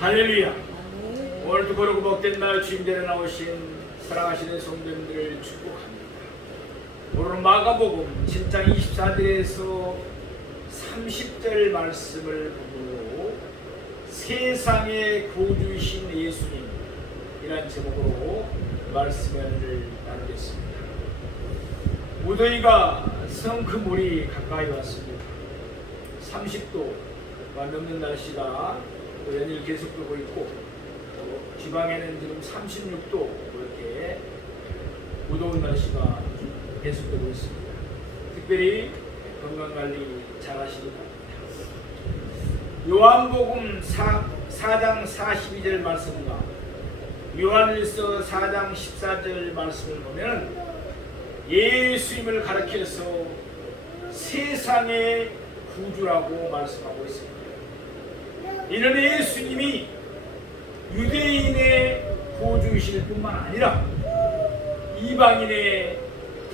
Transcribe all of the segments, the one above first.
할렐루야. 오늘도 거룩고 복된 날 주임대로 나오신 사랑하시는 성도님들을 축복합니다. 오늘은 마가복음 7장 24절에서 30절 말씀을 보고 세상의 구주이신 예수님 이란 제목으로 말씀을 나누겠습니다. 무더위가 성큼물이 가까이 왔습니다. 30도가 넘는 날씨가 연일 계속되고 있고 지방에는 지금 36도 이렇게 무더운 날씨가 계속되고 있습니다. 특별히 건강관리 잘 하시기 바랍니다. 요한복음 4장 42절 말씀과 요한일서 4장 14절 말씀을 보면 예수님을 가리켜서 세상의 구주라고 말씀하고 있습니다. 이는 예수님이 유대인의 구주이실 뿐만 아니라 이방인의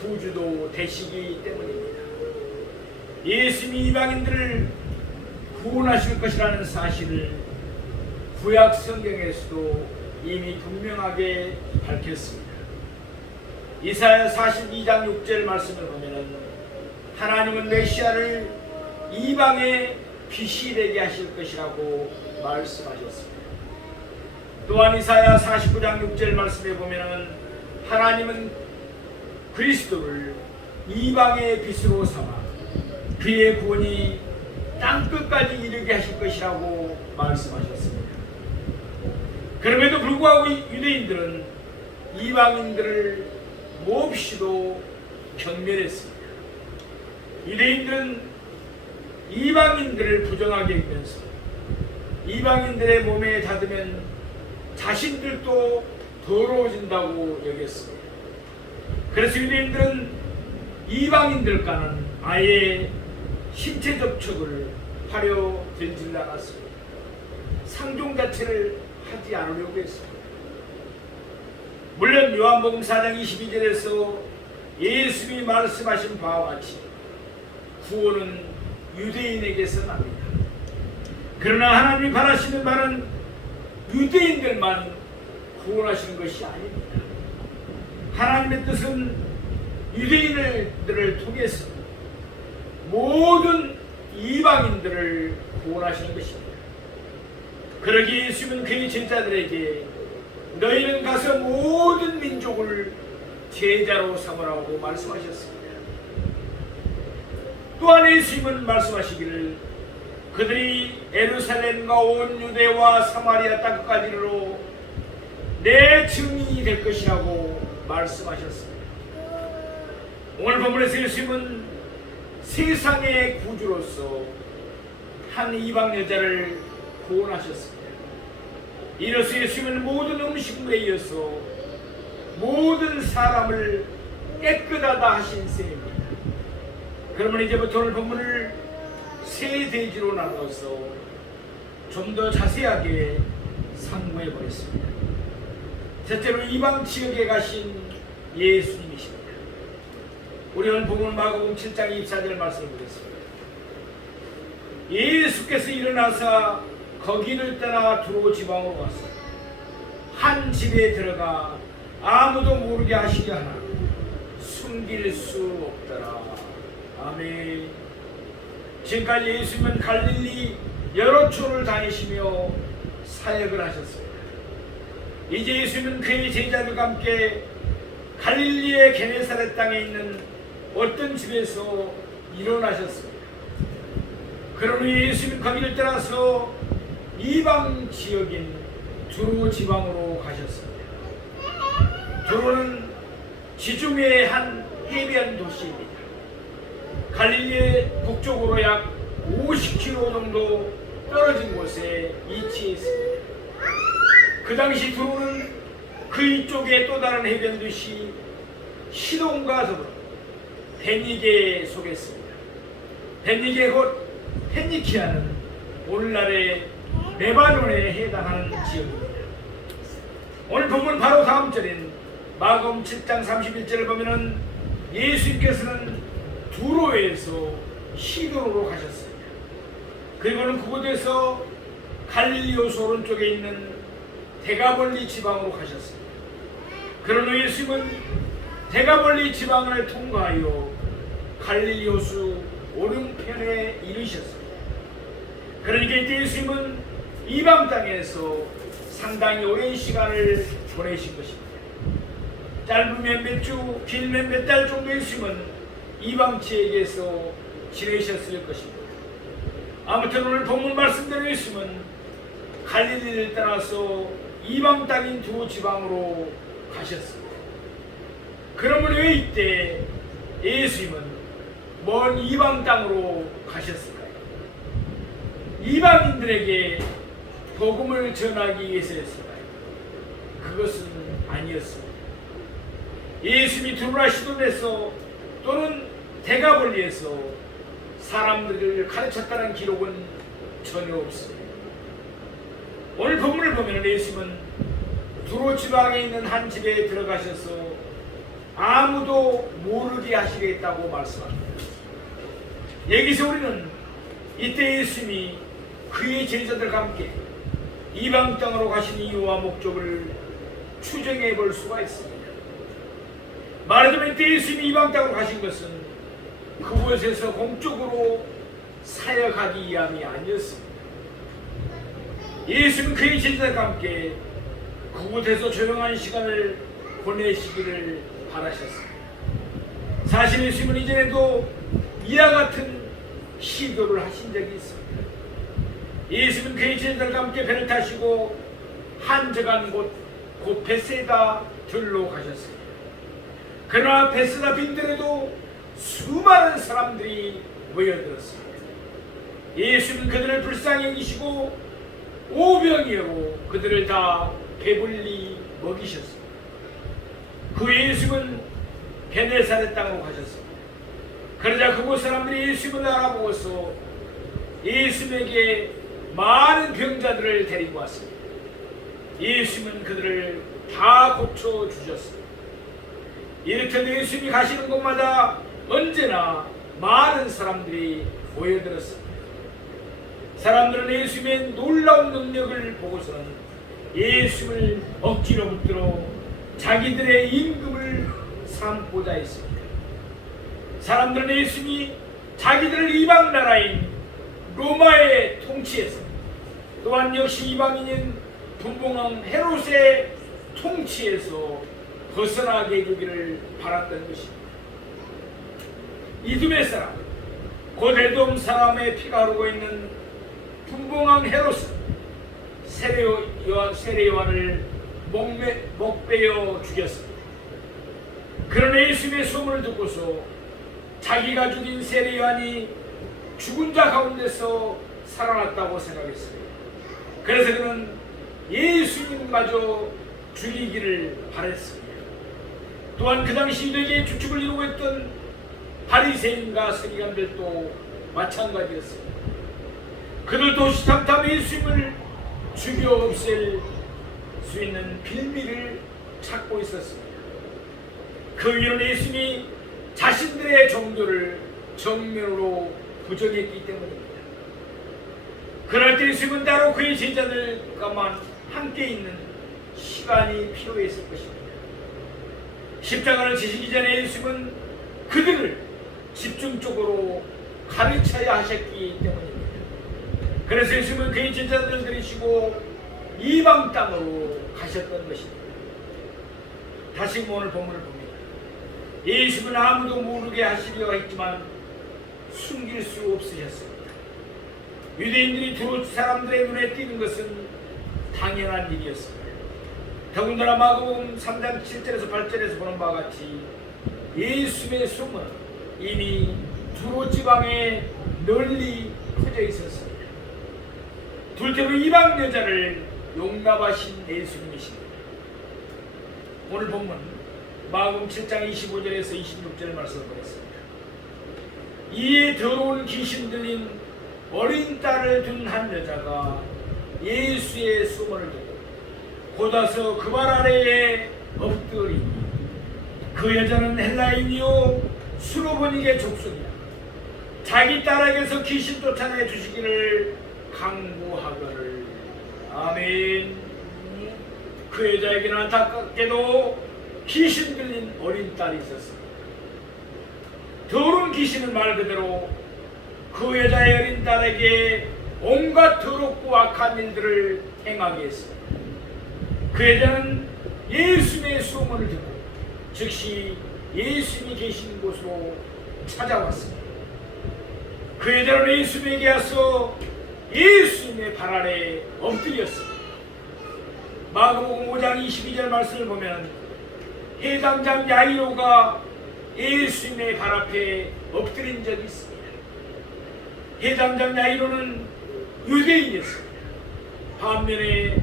구주도 되시기 때문입니다. 예수님이 이방인들을 구원하실 것이라는 사실을 구약 성경에서도 이미 분명하게 밝혔습니다. 이사야 42장 6절 말씀을 보면 하나님은 메시아를 이방의 빛이 되게 하실 것이라고 말씀하셨습니다. 또한 이사야 49장 6절 말씀에 보면 하나님은 그리스도를 이방의 빛으로 삼아 그의 구원이 땅끝까지 이르게 하실 것이라고 말씀하셨습니다. 그럼에도 불구하고 유대인들은 이방인들을 몹시도 경멸했습니다. 유대인들은 이방인들을 부정하게 여기면서 이방인들의 몸에 닿으면 자신들도 더러워진다고 여겼습니다. 그래서 유대인들은 이방인들과는 아예 신체 접촉을 하려 들질 않았습니다. 상종 자체를 하지 않으려고 했습니다. 물론 요한복음 4장 22절에서 예수님이 말씀하신 바와 같이 구원은 유대인에게서 납니다. 그러나 하나님이 바라시는 바는 유대인들만 구원하시는 것이 아닙니다. 하나님의 뜻은 유대인들을 통해서 모든 이방인들을 구원하시는 것입니다. 그러기에 예수님은 그의 제자들에게 너희는 가서 모든 민족을 제자로 삼으라고 말씀하셨습니다. 또한 예수님은 말씀하시기를 그들이 예루살렘과 온 유대와 사마리아 땅까지로 내 증인이 될 것이라고 말씀하셨습니다. 오늘 본문에서 예수님은 세상의 구주로서 한 이방 여자를 구원하셨습니다. 이로써 예수님은 모든 음식물에 이어서 모든 사람을 깨끗하다 하신 셈입니다. 그러면 이제부터 오늘 본문을 세 대지로 나눠서 좀 더 자세하게 상고해 보겠습니다. 첫째로 이방 지역에 가신 예수님이십니다. 우리 오늘 본문 마가복음 7장 24절 말씀을 보겠습니다. 예수께서 일어나사 거기를 떠나 두로 지방으로 가서 한 집에 들어가 아무도 모르게 하시려 하나 숨길 수 없더라. 아멘. 지금까지 예수님은 갈릴리 여러 초를 다니시며 사역을 하셨습니다. 이제 예수님은 그의 제자들과 함께 갈릴리의 게네사렛 땅에 있는 어떤 집에서 일어나셨습니다. 그런 후에 예수님은 거기를 떠나서 이방 지역인 두로 지방으로 가셨습니다. 두로는 지중해의 한 해변 도시입니다. 갈릴리의 북쪽으로 약 50km 정도 떨어진 곳에 위치해 있습니다. 그 당시 두로는 그 이쪽에 또 다른 해변 도시 시돈과 더불어 베니게에 속했습니다. 베니게 곧 페니키아는 오늘날의 레바논에 해당하는 지역입니다. 오늘 본문 바로 다음 절인 마가복음 7장 31절을 보면은 예수님께서는 두로에서 시도로 가셨습니다. 그리고는 그곳에서 갈릴리 호수 오른쪽에 있는 데가볼리 지방으로 가셨습니다. 그런 후 예수님은 데가볼리 지방을 통과하여 갈릴리 호수 오른편에 이르셨습니다. 그러니까 이때 예수님은 이방 땅에서 상당히 오랜 시간을 보내신 것입니다. 짧으면 몇 주, 길면 몇 달 정도 예수님은 이방 지역에서 지내셨을 것입니다. 아무튼 오늘 본문 말씀대로 예수님은 갈릴리를 떠나서 이방 땅인 두 지방으로 가셨습니다. 그러면 왜 이때 예수님은 먼 이방 땅으로 가셨을까요? 이방인들에게 복음을 전하기 위해서였을까요? 그것은 아니었습니다. 예수님이 두루라 시돈에서 또는 데가볼리에서 사람들을 가르쳤다는 기록은 전혀 없습니다. 오늘 본문을 보면 예수님은 두로 지방에 있는 한 집에 들어가셔서 아무도 모르게 하시겠다고 말씀합니다. 여기서 우리는 이때 예수님이 그의 제자들과 함께 이방 땅으로 가신 이유와 목적을 추정해 볼 수가 있습니다. 말하자면 이때 예수님이 이방 땅으로 가신 것은 그곳에서 공적으로 사역하기 위함이 아니었습니다. 예수님은 그의 제자들과 함께 그곳에서 조용한 시간을 보내시기를 바라셨습니다. 사실 예수님은 이전에도 이와 같은 시도를 하신 적이 있습니다. 예수님은 그의 제자들과 함께 배를 타시고 한적한 곳, 곧 베세다 들로 가셨습니다. 그러나 베세다 빈들에도 수많은 사람들이 모여들었습니다. 예수님은 그들을 불쌍히 여기시고 오병이어로 그들을 다 배불리 먹이셨습니다. 그 후에 예수님은 게네사렛 땅으로 가셨습니다. 그러자 그곳 사람들이 예수님을 알아보고서 예수님에게 많은 병자들을 데리고 왔습니다. 예수님은 그들을 다 고쳐주셨습니다. 이렇게 예수님이 가시는 곳마다 언제나 많은 사람들이 모여들었습니다. 사람들은 예수님의 놀라운 능력을 보고서는 예수님을 억지로 붙들어 자기들의 임금을 삼고자 했습니다. 사람들은 예수님이 자기들 이방 나라인 로마의 통치에서 또한 역시 이방인인 분봉왕 헤롯의 통치에서 벗어나게 해주기를 바랐던 것입니다. 이두메 사람, 곧 에돔 사람의 피가 흐르고 있는 분봉왕 헤롯은 세례 요한을 목베어 죽였습니다. 그러나 예수님의 소문을 듣고서 자기가 죽인 세례 요한이 죽은 자 가운데서 살아났다고 생각했습니다. 그래서 그는 예수님마저 죽이기를 바랬습니다. 또한 그 당시 유대계의 주축을 이루고 있던 바리새인과 서기관들도 마찬가지였습니다. 그들도 시탐탐 예수님을 죽여 없앨 수 있는 빌미를 찾고 있었습니다. 그 이유는 예수님이 자신들의 종교를 정면으로 부정했기 때문입니다. 그럴 때 예수님은 따로 그의 제자들과만 함께 있는 시간이 필요했을 것입니다. 십자가를 지시기 전에 예수님은 그들을 집중적으로 가르쳐야 하셨기 때문입니다. 그래서 예수님은 그의 제자들을 들이시고 이방 땅으로 가셨던 것입니다. 다시 오늘 본문을 봅니다. 예수님은 아무도 모르게 하시려 했지만 숨길 수 없으셨습니다. 유대인들이 두 사람들의 눈에 띄는 것은 당연한 일이었습니다. 더군다나 마가복음 3장 7절에서 8절에서 보는 바와 같이 예수님의 소문은 이미 두로 지방에 널리 퍼져 있었습니다. 둘째로 이방 여자를 용납하신 예수님이십니다. 오늘 본문 마가복음 7장 25절에서 26절 말씀을 보겠습니다. 이에 더러운 귀신 들린 어린 딸을 둔 한 여자가 예수의 소문을 듣고 곧와서 그 발 아래에 엎드리니 그 여자는 헬라인이요 수로보닉의 족속이라 자기 딸에게서 귀신 쫓아내 주시기를 강구하거늘 아멘. 그 여자에게는 안타깝게도 귀신 들린 어린 딸이 있었습니다. 더러운 귀신은 말 그대로 그 여자의 어린 딸에게 온갖 더럽고 악한 일들을 행하게 했습니다. 그 여자는 예수님의 소문을 듣고 즉시 예수님이 계신 곳으로 찾아왔습니다. 그 여자는 예수님에게 와서 예수님의 발 아래 엎드렸습니다. 마가복음 5장 22절 말씀을 보면 해당장 야이로가 예수님의 발 앞에 엎드린 적이 있습니다. 해당장 야이로는 유대인이었습니다. 반면에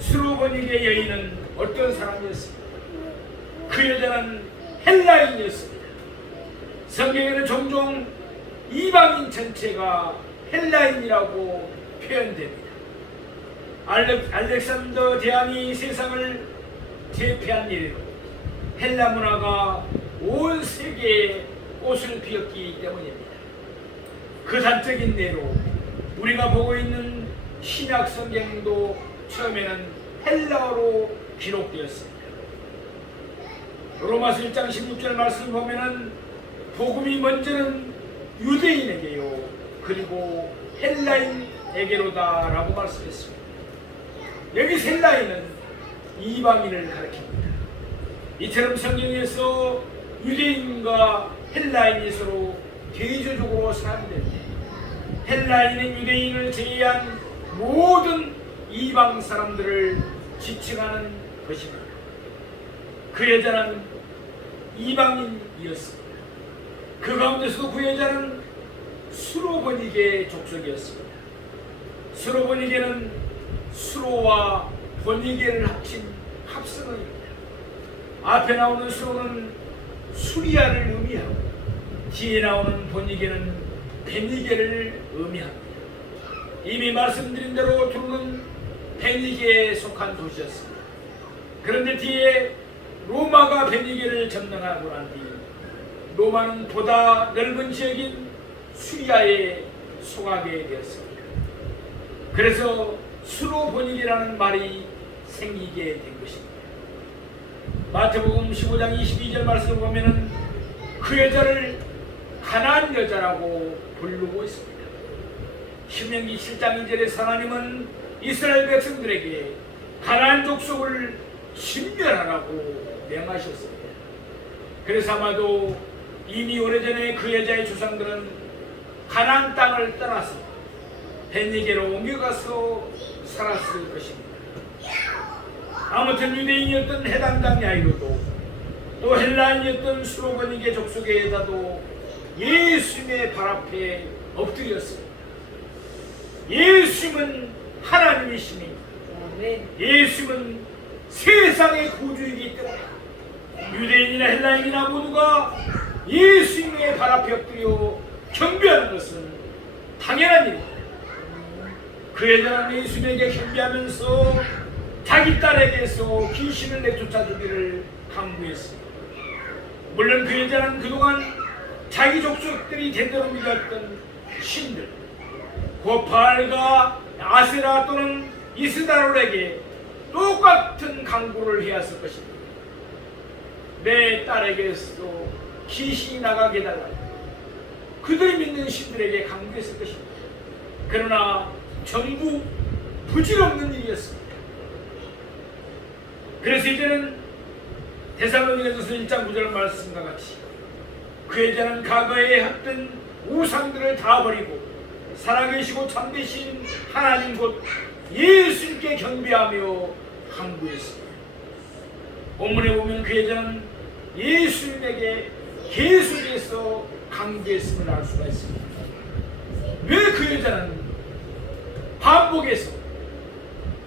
스로보니게 여인은 어떤 사람이었습니까? 그 여자는 헬라인이었습니다. 성경에는 종종 이방인 전체가 헬라인이라고 표현됩니다. 알렉산더 대왕이 세상을 제패한 이래로 헬라 문화가 온 세계에 꽃을 피웠기 때문입니다. 그 단적인 예로 우리가 보고 있는 신약 성경도 처음에는 헬라어로 기록되었습니다. 로마서 1장 16절 말씀을 보면은 복음이 먼저는 유대인에게요 그리고 헬라인에게로다 라고 말씀했습니다. 여기 헬라인은 이방인을 가리킵니다. 이처럼 성경에서 유대인과 헬라인이 서로 대조적으로 사용되는데 헬라인은 유대인을 제외한 모든 이방 사람들을 지칭하는 것입니다. 그 여자는 이방인이었습니다. 그 가운데서도 그 여자는 수로보니게 족속이었습니다. 수로보니게는 수로와 보니게를 합친 합성어입니다. 앞에 나오는 수로는 수리아를 의미하고 뒤에 나오는 보니게는 베니게를 의미합니다. 이미 말씀드린 대로 둘은 베니게에 속한 도시였습니다. 그런데 뒤에 로마가 베니게를 점령하고 난 뒤 로마는 보다 넓은 지역인 수리아에 속하게 되었습니다. 그래서 수로보니게라는 말이 생기게 된 것입니다. 마태복음 15장 22절 말씀을 보면은 그 여자를 가나안 여자라고 부르고 있습니다. 신명기 7장 2절에 하나님은 이스라엘 백성들에게 가나안 족속을 신멸하라고 명하셨습니다. 그래서 아마도 이미 오래전에 그 여자의 조상들은 가나안 땅을 떠나서 베니게로 옮겨가서 살았을 것입니다. 아무튼 유대인이었던 해당장 야이로도 또 헬라인이었던 수로보니게 족속의 여자도 예수님의 발 앞에 엎드렸습니다. 예수님은 하나님이시니 예수님은 세상의 구주이기 때문에 유대인이나 헬라인이나 모두가 예수님의 발 앞에 엎드려 경배하는 것은 당연한 일입니다. 그 여자는 예수님에게 경배하면서 자기 딸에게서 귀신을 내쫓아주기를 강구했습니다. 물론 그 여자는 그동안 자기 족속들이 대대로 믿었던 신들 고팔과 아세라 또는 이스다롤에게 똑같은 강구를 해왔을 것입니다. 내 딸에게서 귀신이 나가게 해달라 그들이 믿는 신들에게 강구했을 것입니다. 그러나 전부 부질없는 일이었습니다. 그래서 이제는 데살로니가전서 1장 9절 말씀과 같이 그 여자는 과거에 했던 우상들을 다 버리고 살아계시고 참되신 하나님 곧 예수님께 경배하며 강구했습니다. 본문에 보면 그 여자는 예수님에게 계속해서 강구했음을 알 수가 있습니다. 왜 그 여자는 반복해서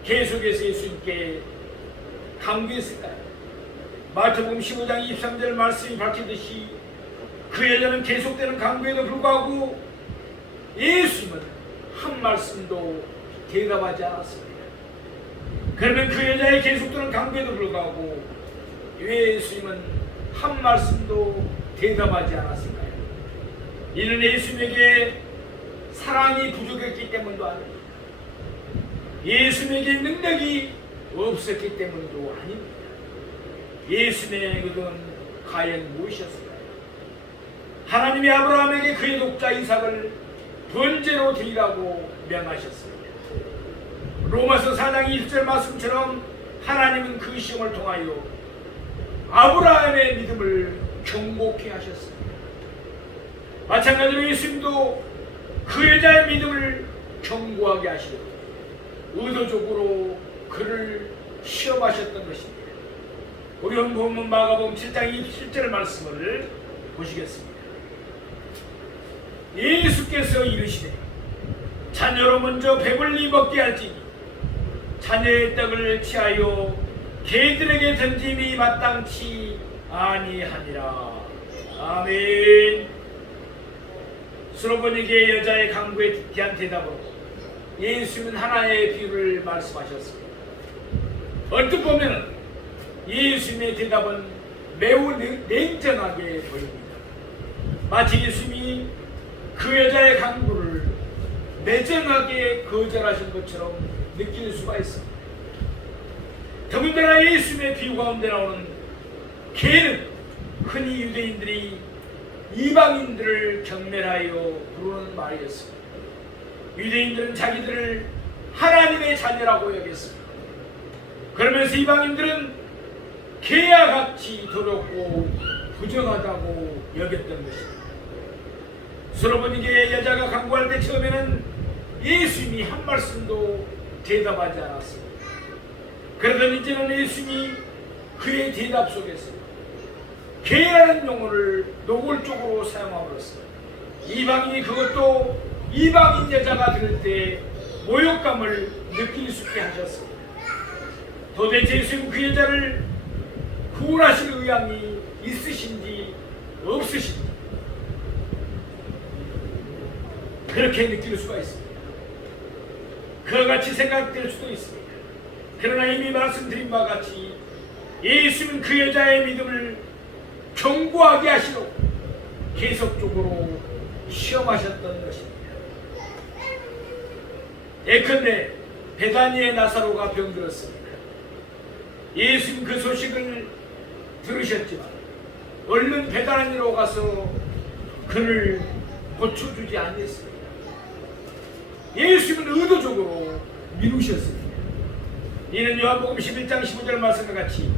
계속해서 예수님께 강구했을까요? 마태복음 15장 23절 말씀이 밝히듯이 그 여자는 계속되는 강구에도 불구하고 예수님은 한 말씀도 대답하지 않았습니다. 그러면 그 여자의 계속되는 강구에도 불구하고 왜 예수님은 한 말씀도 대답하지 않았을까요? 이는 예수님에게 사랑이 부족했기 때문도 아닙니다. 예수님에게 능력이 없었기 때문도 아닙니다. 예수님의 의도는 과연 무엇이었을까요? 하나님이 아브라함에게 그의 독자 이삭을 번제로 드리라고 명하셨습니다. 로마서 4장 1절 말씀처럼 하나님은 그 시험을 통하여 아브라함의 믿음을 경고케 하셨습니다. 마찬가지로 예수님도 그 여자의 믿음을 경고하게 하시고 의도적으로 그를 시험하셨던 것입니다. 우리 본문 마가복음 7장 27절 말씀을 보시겠습니다. 예수께서 이르시되 자녀로 먼저 배불리 먹게 할지니 자녀의 떡을 취하여 개들에게 던짐이 마땅치 아니하니라. 아멘. 수로보니게 여자의 강구에 대한 대답으로 예수님은 하나의 비유를 말씀하셨습니다. 언뜻 보면 예수님의 대답은 매우 냉정하게 보입니다. 마치 예수님이 그 여자의 강구를 매정하게 거절하신 것처럼 느낄 수가 있습니다. 더군다나 예수님의 비유 가운데 나오는 개는 흔히 유대인들이 이방인들을 경멸하여 부르는 말이었습니다. 유대인들은 자기들을 하나님의 자녀라고 여겼습니다. 그러면서 이방인들은 개와 같이 더럽고 부정하다고 여겼던 것입니다. 수로보니게 여자가 강구할 때 처음에는 예수님이 한 말씀도 대답하지 않았습니다. 그러던 이제는 예수님이 그의 대답 속에서 개라는 용어를 노골적으로 사용함으로써 이방인이 그것도 이방인 여자가 들을 때 모욕감을 느낄 수 있게 하셨습니다. 도대체 예수님 그 여자를 구원하실 의향이 있으신지 없으신지 그렇게 느낄 수가 있습니다. 그와 같이 생각될 수도 있습니다. 그러나 이미 말씀드린 바와 같이 예수님은 그 여자의 믿음을 견고하게 하시려고 계속적으로 시험하셨던 것입니다. 예컨대 베다니의 나사로가 병들었습니다. 예수님 그 소식을 들으셨지만 얼른 베다니로 가서 그를 고쳐주지 않았습니다. 예수님은 의도적으로 미루셨습니다. 이는 요한복음 11장 15절 말씀과 같이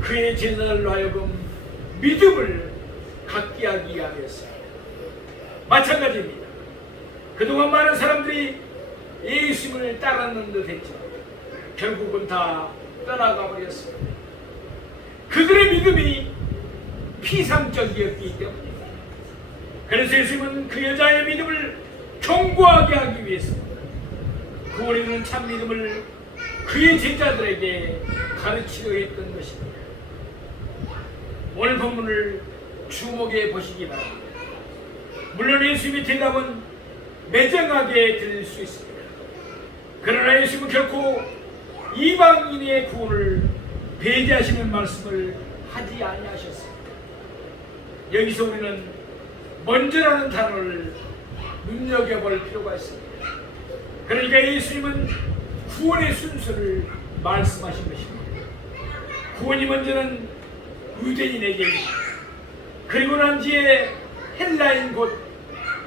그의 제자들로 하여금 믿음을 갖게 하기 위함이었습니다. 마찬가지입니다. 그동안 많은 사람들이 예수님을 따랐는 듯 했지만 결국은 다 떠나가 버렸습니다. 그들의 믿음이 피상적이었기 때문입니다. 그래서 예수님은 그 여자의 믿음을 견고하게 하기 위해서 구원에 이르는 참 믿음을 그의 제자들에게 가르치려 했던 것입니다. 오늘 본문을 주목해 보시기 바랍니다. 물론 예수님의 대답은 매정하게 들릴 수 있습니다. 그러나 예수님은 결코 이방인의 구원을 배제하시는 말씀을 하지 아니하셨습니다. 여기서 우리는 먼저라는 단어를 눈여겨볼 필요가 있습니다. 그러니까 예수님은 구원의 순서를 말씀하신 것입니다. 구원이 먼저는 유대인에게 그리고 난 뒤에 헬라인 곧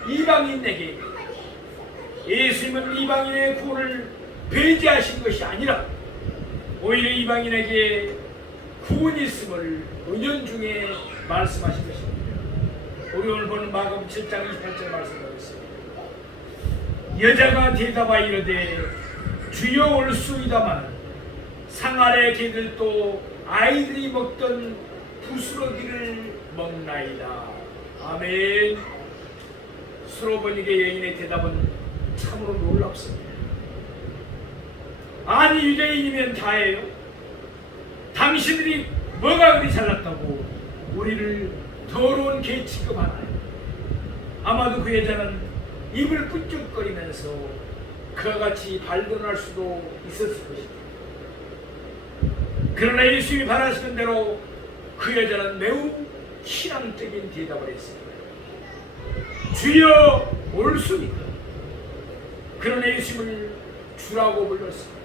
이방인에게 예수님은 이방인의 구원을 배제하신 것이 아니라 오히려 이방인에게 구원이 있음을 은연중에 말씀하신 것입니다. 우리 오늘 보는 마가복음 7장 28절 말씀하겠습니다. 여자가 대답하여 이르되 주여 올수이다마는 상 아래 개들도 아이들이 먹던 부스러기를 먹나이다. 아멘. 수로보니게 여인의 대답은 참으로 놀랍습니다. 아니 유대인이면 다예요? 당신들이 뭐가 그리 잘났다고 우리를 더러운 개 취급하나요? 아마도 그 여자는 입을 뿔쩍거리면서 그와 같이 반론할 수도 있었을 것입니다. 그러나 예수님이 바라시는 대로 그 여자는 매우 신앙적인 대답을 했습니다. 주여 올수입니다. 그러나 예수님을 주라고 불렀습니다.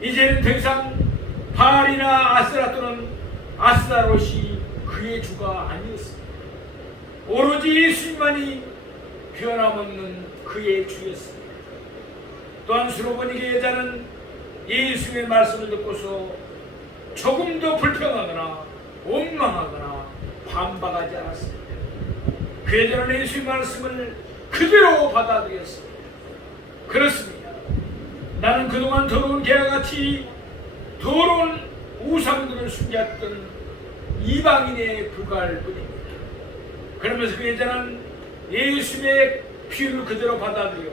이제는 더 이상 바알이나 아세라 또는 아스타롯이 그의 주가 아니었습니다. 오로지 예수님만이 변함없는 그의 주였습니다. 또한 수로보니게 여자는 예수님의 말씀을 듣고서 조금도 불평하거나 원망하거나 반박하지 않았습니다. 그 여자는 예수의 말씀을 그대로 받아들였습니다. 그렇습니다. 나는 그동안 더러운 개와같이 더러운 우상들을 숨겼던 이방인에 불과할 뿐입니다. 그러면서 그 여자는 예수님의 비유를 그대로 받아들여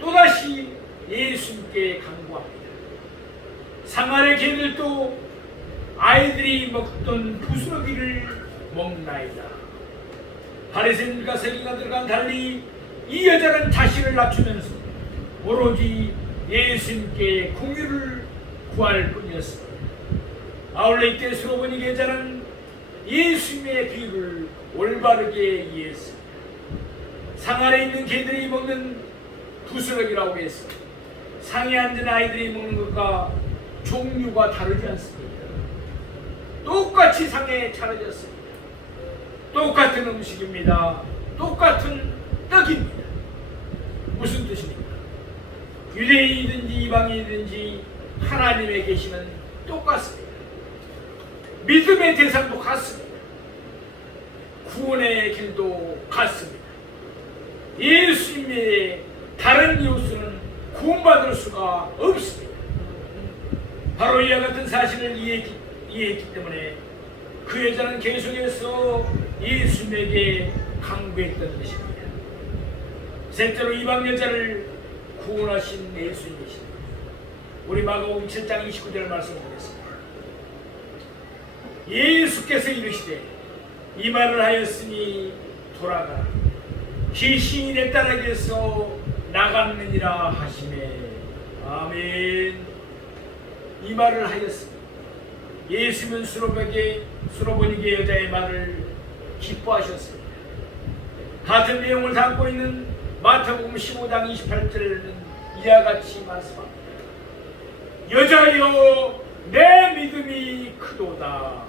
또다시 예수님께 간구합니다. 상아의 개들도 아이들이 먹던 부스러기를 먹나이다. 바리새인과 세리가들과 달리 이 여자는 자신을 낮추면서 오로지 예수님께 공유를 구할 뿐이었습니다. 아울러 이때 수로보니 여자는 예수님의 비유를 올바르게 이해했습니다. 상 아래 있는 개들이 먹는 부스러기라고 했습니다. 상에 앉은 아이들이 먹는 것과 종류가 다르지 않습니다. 똑같이 상에 차려졌습니다. 똑같은 음식입니다. 똑같은 떡입니다. 무슨 뜻입니까? 유대인이든지 이방인이든지 하나님의 계시는 똑같습니다. 믿음의 대상도 같습니다. 구원의 길도 같습니다. 예수님의 다른 이웃은 구원받을 수가 없습니다. 바로 이와 같은 사실을 이해했기 때문에 그 여자는 계속해서 예수님에게 강구했던 것입니다. 셋째로 이방 여자를 구원하신 예수님이십니다. 우리 마가복음 7장 29절 말씀을 보겠습니다. 예수께서 이르시되 이 말을 하였으니 돌아가라. 귀신이 내 딸에게서 나갔느니라 하시매. 아멘. 이 말을 하였습니다. 예수는 수로보니게 여자의 말을 기뻐하셨습니다. 같은 내용을 담고 있는 마태복음 15장 28절에는 이와 같이 말씀합니다. 여자여 내 믿음이 크도다.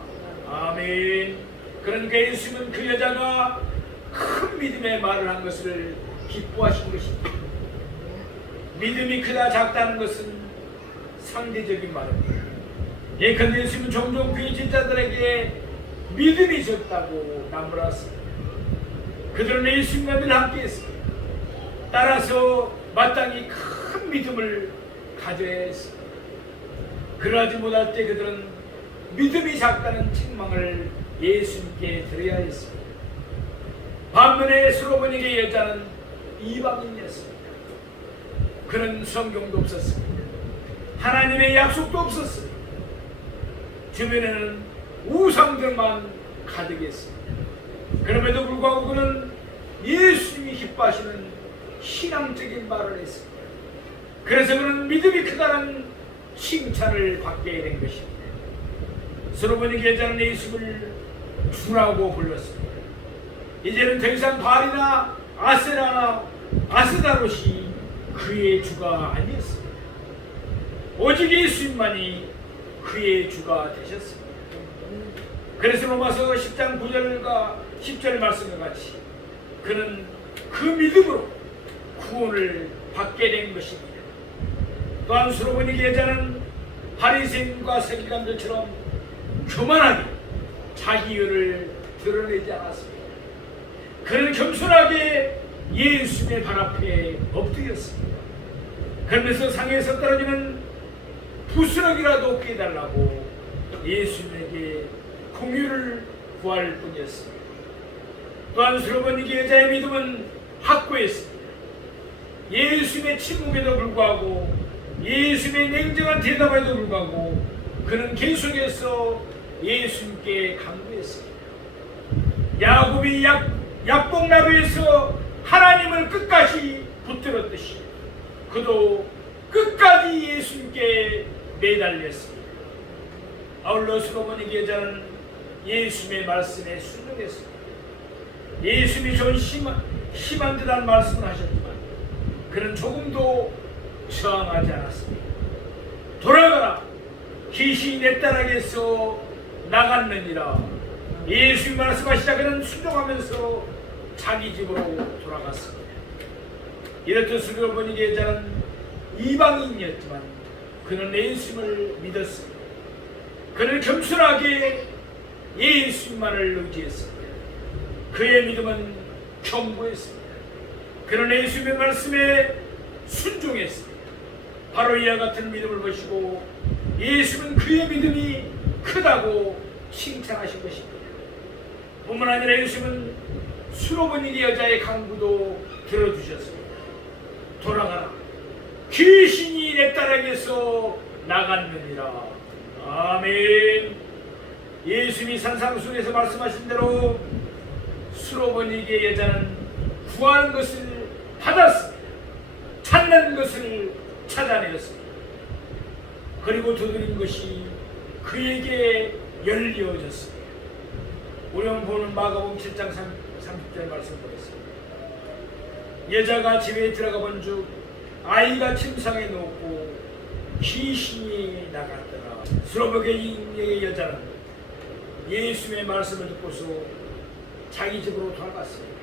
아멘. 그러니까 예수는 그 여자가 큰 믿음의 말을 한 것을 기뻐하신 것입니다. 믿음이 크다 작다는 것은 상대적인 말입니다. 예컨대 예수는 종종 그의 제자들에게 믿음이 적다고 나무랐습니다. 그들은 예수님과 늘 함께했습니다. 따라서 마땅히 큰 믿음을 가져야 했습니다. 그러지 못할 때 그들은 믿음이 작다는 책망을 예수님께 드려야 했습니다. 반면에 수로보니게 여자는 이방인이었습니다. 그런 성경도 없었습니다. 하나님의 약속도 없었습니다. 주변에는 우상들만 가득했습니다. 그럼에도 불구하고 그는 예수님이 기뻐하시는 신앙적인 말을 했습니다. 그래서 그는 믿음이 크다는 칭찬을 받게 된 것입니다. 수로보니게 여자는 예수를 주라고 불렀습니다. 이제는 더 이상 바알이나 아세라나 아스다롯이 그의 주가 아니었습니다. 오직 예수님만이 그의 주가 되셨습니다. 그래서 로마서 10장 9절과 10절 말씀과 같이 그는 그 믿음으로 구원을 받게 된 것입니다. 또한 수로보니게 여자는 바리새인과 서기관들처럼 교만하게 자기 의를 드러내지 않았습니다. 그는 겸손하게 예수님의 발 앞에 엎드렸습니다. 그러면서 상에서 떨어지는 부스러기라도 얻게 해달라고 예수님에게 공유를 구할 뿐이었습니다. 또한 수로보니게 여자의 믿음은 확고했습니다. 예수님의 침묵에도 불구하고 예수님의 냉정한 대답에도 불구하고 그는 계속해서 예수님께 간구했습니다. 야곱이 약봉나루에서 하나님을 끝까지 붙들었듯이 그도 끝까지 예수님께 매달렸습니다. 아울러 수로보니게 여자는 예수님의 말씀에 순종했습니다. 예수님이 좀 심한 듯한 말씀을 하셨지만 그는 조금도 저항하지 않았습니다. 돌아가라, 귀신이 내 딸에게서 나갔느니라. 예수님 말씀하시자 그는 순종하면서 자기 집으로 돌아갔습니다. 이렇듯 수로보니게 여자는 이방인이었지만 그는 예수님을 믿었습니다. 그는 겸손하게 예수님만을 의지했습니다. 그의 믿음은 견고했습니다. 그는 예수님의 말씀에 순종했습니다. 바로 이와 같은 믿음을 보시고 예수는 그의 믿음이 크다고 칭찬하신 것입니다. 뿐만 아니라 예수님은 수로보니게 여자의 간구도 들어주셨습니다. 돌아가라, 귀신이 내 딸에게서 나갔느니라. 아멘. 예수님이 산상수훈에서 말씀하신 대로 수로보니게 여자는 구하는 것을 받았습니다. 찾는 것을 찾아내었습니다. 그리고 두드린 것이 그에게 열려졌습니다. 우리는 보는 마가복음 7장 30절 말씀 보겠습니다. 여자가 집에 들어가 본즉 아이가 침상에 누웠고 귀신이 나갔더라. 수로보니게 여자는 예수님의 말씀을 듣고서 자기 집으로 돌아갔습니다.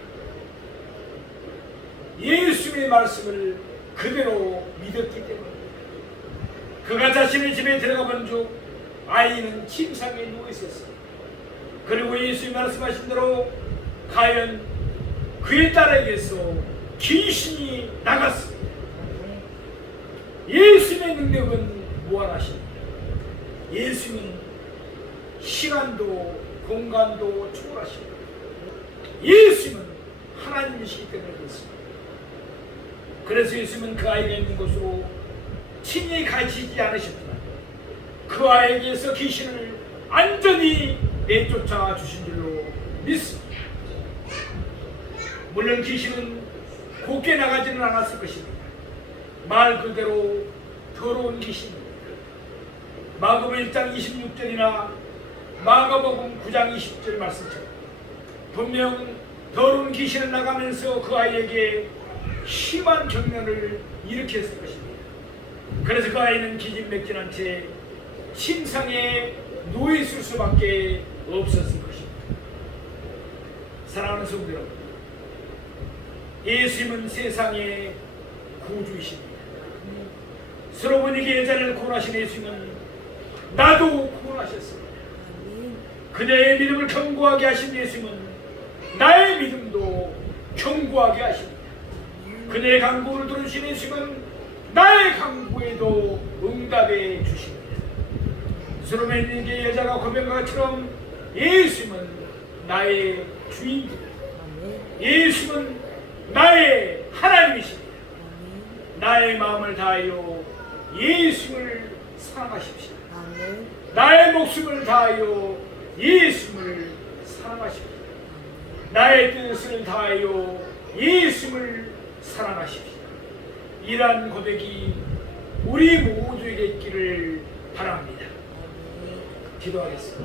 예수님의 말씀을 그대로 믿었기 때문입니다. 그가 자신의 집에 들어가 본즉 아이는 침상에 누워 있었습니다. 그리고 예수님이 말씀하신 대로 과연 그의 딸에게서 귀신이 나갔습니다. 예수님의 능력은 무한하십니다. 예수님은 시간도 공간도 초월하십니다. 예수님은 하나님이시기 때문에 그렇습니다. 그래서 예수님은 그 아이가 있는 곳으로 친히 가시지 않으셨지만 그 아이에게서 귀신을 안전히 내쫓아 주신 줄로 믿습니다. 물론 귀신은 곱게 나가지는 않았을 것입니다. 말 그대로 더러운 귀신입니다. 마가복음 1장 26절이나 마가복음 9장 20절 말씀처럼 분명 더러운 귀신을 나가면서 그 아이에게 심한 경련을 일으켰을 것입니다. 그래서 그 아이는 기진맥진한 채 침상에 누워있을 수밖에 없었을 것입니다. 사랑하는 성도 여러분, 예수님은 세상의 구주이십니다. 수로보니게 여자를 구원하신 예수님은 나도 구원하셨습니다. 그녀의 믿음을 견고하게 하신 예수님은 나의 믿음도 견고하게 하십니다. 그녀의 간구를 들으신 예수님은 나의 간구에도 응답해 주십니다. 수로보니게 여자가 고백한 것처럼 예수님은 나의 주인입니다. 예수님은 나의 하나님이십니다. 나의 마음을 다하여 예수님을 사랑하십시오. 나의 목숨을 다하여 예수님을 사랑하십시오. 나의 뜻을 다하여 예수님을 사랑하십시오. 이러한 고백이 우리 모두에게 있기를 바랍니다. 기도하겠습니다.